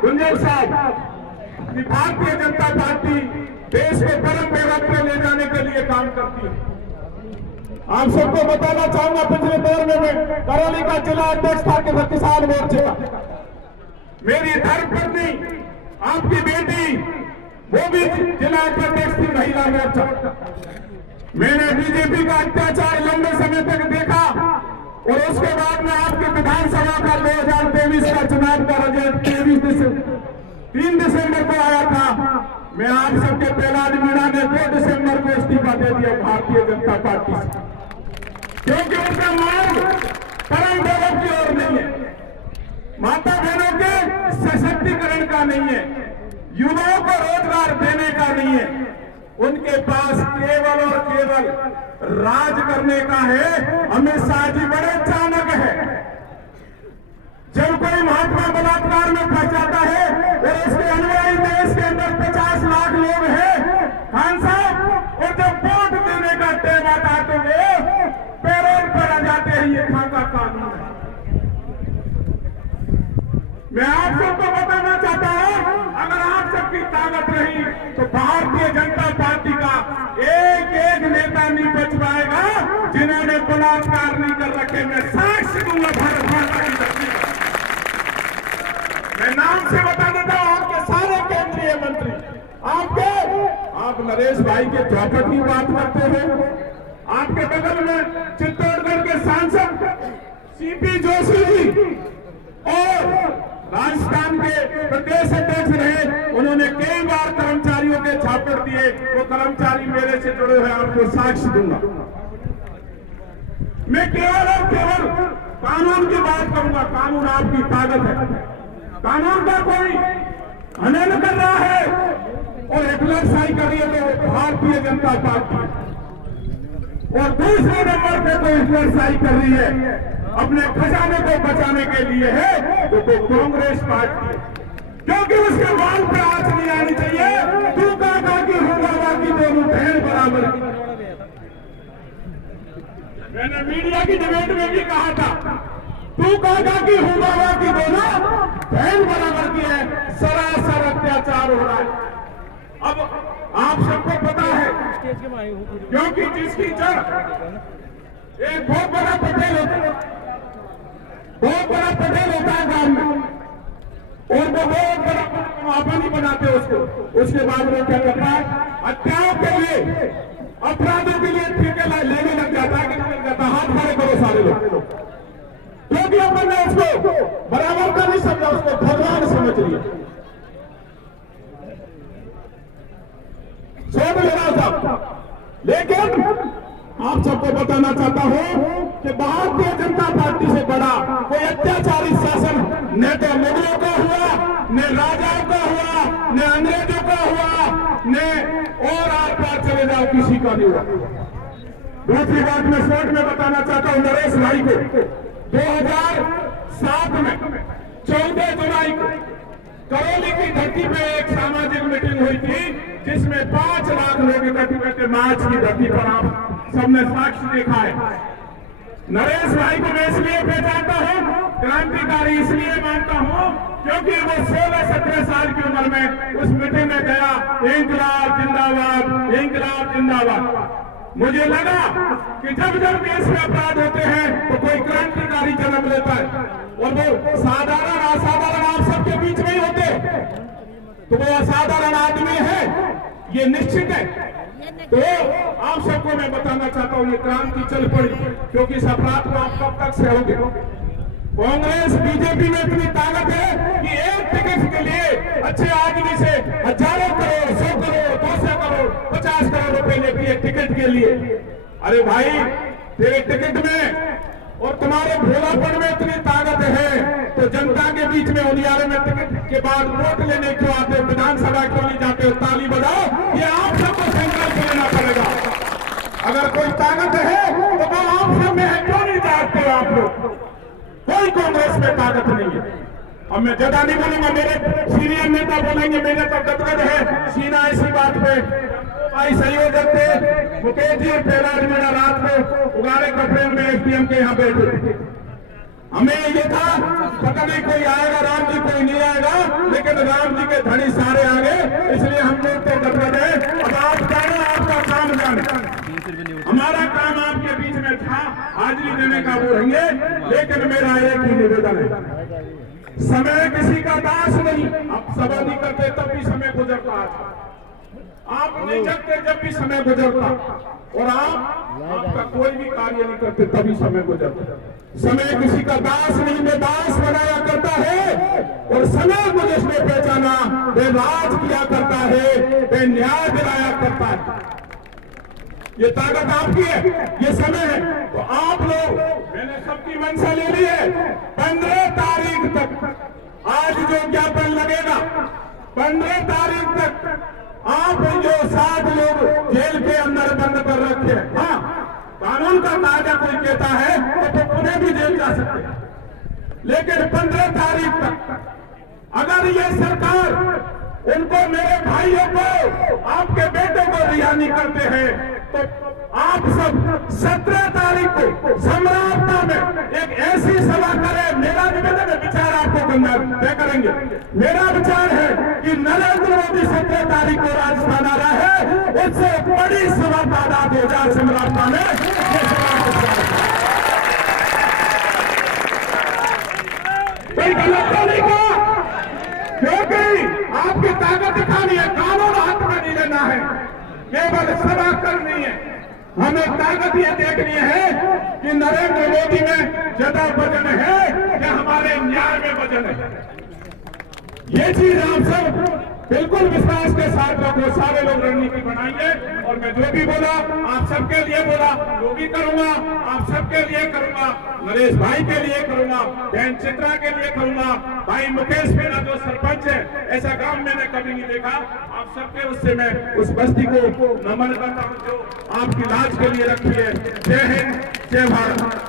गुंजन साहब कि भारतीय जनता पार्टी देश को परम वैभव में ले जाने के लिए काम करती है। आप सबको बताना चाहूंगा, पिछले दौर में मैं करौली का जिला अध्यक्ष था किसान मोर्चे का। मेरी धर्मपत्नी आपकी बेटी वो भी जिला अध्यक्ष थी महिला मोर्चा। मैंने बीजेपी का अत्याचार लंबे समय तक देखा और उसके बाद में आपके विधानसभा का 2023 का चुनाव का रिजल्ट 3 दिसंबर को आया था। मैं आप सबके प्रहलाद मीणा ने 2 दिसंबर को इस्तीफा दे दिया भारतीय जनता पार्टी से, क्योंकि उनका मार्ग परम वैभव की ओर नहीं है, माता बहनों के सशक्तिकरण का नहीं है, युवाओं को रोजगार देने का नहीं है। उनके पास केवल और केवल राज करने का है। अमित शाह जी बड़े चाणक्य है। जब कोई महात्मा बलात्कार में फंस जाता है और उसके अनुयायी देश के अंदर 50 लाख लोग हैं खान साहब, और जब वोट देने का टाइम आता है तो वो पैरोल पर आ जाते हैं। ये खान का कानून है। मैं आप सबको बताना चाहता हूं, अगर आप सबकी ताकत रही तो भारतीय जनता पार्टी का एक एक नेता नहीं बच पाएगा जिन्होंने बलात्कार नहीं कर रखे। मैं साक्ष्य दूंगा भारत माता की धरती पर। मैं नाम से बता देता हूं, आपके सारे केंद्रीय मंत्री आप नरेश भाई के चौपट की बात करते हैं। आपके बगल में चित्तौड़गढ़ के सांसद सीपी जोशी जी और राजस्थान के प्रदेश अध्यक्ष रहे, उन्होंने कई बार कर्मचारियों के झापड़ दिए। वो कर्मचारी मेरे से जुड़े हुए, आपको साक्ष्य दूंगा। मैं केवल और केवल कानून की बात करूंगा। कानून आपकी ताकत है। कानून का कोई हनन कर रहा है और हिटलरशाही कर रही है तो भारतीय जनता पार्टी, और दूसरे नंबर पे तो हिटलरशाही कर रही है अपने खजाने को बचाने के लिए है तो कांग्रेस पार्टी, क्योंकि उसके बाल पे आंच नहीं आनी चाहिए। तू कहा कि होगा की दोनों बहन बराबर। मैंने मीडिया की डिबेट में भी कहा था, तू कहा कि होगा की दोनों बहन बराबर की है। सरासर अत्याचार हो रहा है। अब आप सबको पता है, क्योंकि जिसकी जड़ एक बहुत बड़ा पटेल होता है, बहुत बड़ा पटेल होता है गांव में, और वो बहुत बड़ा नहीं बनाते उसको। उसके बाद वो क्या करता है, हत्याओं के लिए, अपराधों के लिए ठेके लेने लग जाता है कि लग जाता, हाथ खड़े करो सारे लोग, क्योंकि अपन ने उसको बराबर का नहीं समझा, उसको भगवान समझ लिया। सोच लेना साहब। लेकिन आप सबको बताना चाहता हूं कि भारतीय जनता पार्टी से बड़ा कोई अत्याचारी शासन न तो मुगलों का हुआ, न राजाओं का हुआ, न अंग्रेजों का हुआ, न और आर पार चले जाओ किसी का नहीं हुआ। दूसरी बात मैं शॉर्ट में बताना चाहता हूं नरेश भाई को, 2007 में 14 जुलाई को करौली की धरती पे एक सामाजिक मीटिंग हुई थी जिसमें 5 लाख लोग इकट्ठे थे। मार्च की धरती पर आप सबने साक्ष्य देखा है। नरेश भाई को मैं इसलिए पहचानता हूं, क्रांतिकारी इसलिए मानता हूं क्योंकि वो 16-17 साल की उम्र में उस मीटिंग में गया, इंकलाब जिंदाबाद, इंकलाब जिंदाबाद। मुझे लगा कि जब जब देश में अपराध होते हैं तो कोई क्रांतिकारी जन्म लेता है, और वो साधारण असाधारण आप सबके बीच में ही होते, तो वो असाधारण आदमी है, ये निश्चित है। तो आप सबको मैं बताना चाहता हूं, ये क्रांति चल पड़ी, क्योंकि इस अपराध को आप कब तक सहोगे। कांग्रेस बीजेपी में इतनी ताकत है कि एक टिकट के लिए अच्छे आदमी से हजारों करोड़, 100 करोड़, 200 करोड़, 50 करोड़ रुपए लेती है टिकट के लिए। अरे भाई, तेरे टिकट में और तुम्हारे भोलापन में इतनी ताकत है तो जनता के बीच में उनियारे में टिकट के बाद वोट लेने क्यों आते हो, विधानसभा क्यों नहीं जाते हो, ताली बजाओ। ये आप सबको संकल्प लेना पड़ेगा। अगर कोई ताकत है तो वो आप सब में है, क्यों नहीं चाहते हो आप लोग। कोई कांग्रेस में ताकत नहीं है। अब मैं ज्यादा नहीं बोलूंगा, मेरे सीनियर नेता बोलेंगे, मेरे तो गदगद है सीना इसी बात पे। भाई संयोजक थे मुकेश जी, प्रहलाद मीणा रात को उगाड़े कपड़े में एसडीएम के यहाँ बैठे। हमें ये था पता नहीं कोई आएगा राम जी, कोई नहीं आएगा, लेकिन राम जी के धनी सारे आ गए, इसलिए हम लोग तो गदगद है। अब आप जानो, आपका काम जाने, हमारा काम आपके बीच में था, हाजिरी देने का वो रहेंगे। लेकिन मेरा एक ही निवेदन है, समय किसी का दास नहीं। आप सभा नहीं करते तब भी समय गुजरता है, आप नहीं जगते जब भी समय गुजरता, और आपका कोई भी कार्य नहीं करते तभी समय गुजरता। समय किसी का दास नहीं, में दास बनाया करता है, और समय को जिसने पहचाना वे राज किया करता है, वे न्याय दिलाया करता है। ये ताकत आपकी है, ये समय है। तो आप लोग, मैंने सबकी मंशा ले ली है, 15 तारीख तक आज जो ज्ञापन लगेगा, 15 तारीख तक आप जो 7 लोग जेल के अंदर बंद कर रखे हैं, हाँ कानून का कायदा कोई कहता है तो उन्हें भी जेल जा सकते हैं, लेकिन 15 तारीख तक अगर ये सरकार उनको, मेरे भाइयों को, आपके बेटों को रिहा नहीं करते हैं, तो आप सब 17 तारीख को सम्राटता में एक ऐसी सभा करें। मेरा निवेदन है, विचार आपको तय करेंगे। मेरा विचार है कि नरेंद्र मोदी 17 तारीख को राजस्थान आ रहा है, उससे बड़ी सभा तादाद हो जाए सम्राटता में। कोई गलत तो नहीं कहा, क्योंकि आपकी ताकत दिखानी है, कानून हाथ में नहीं लेना है, केवल सभा करनी है। हमें ताकत ये देखनी है कि नरेंद्र मोदी में ज्यादा वजन है या हमारे न्याय में वजन है। ये चीज आप सब बिल्कुल विश्वास के साथ रखो, सारे लोग रणनीति बनाएंगे। और मैं जो भी बोला आप सबके लिए बोला, जो भी करूंगा आप सबके लिए करूंगा, नरेश भाई के लिए करूंगा, बहन चित्रा के लिए करूंगा, भाई मुकेश मीणा जो सरपंच है, ऐसा काम मैंने कभी नहीं देखा। आप सबके उससे मैं उस बस्ती को नमन करता हूं जो आपकी लाज के लिए रखी है। जय हिंद, जय भारत।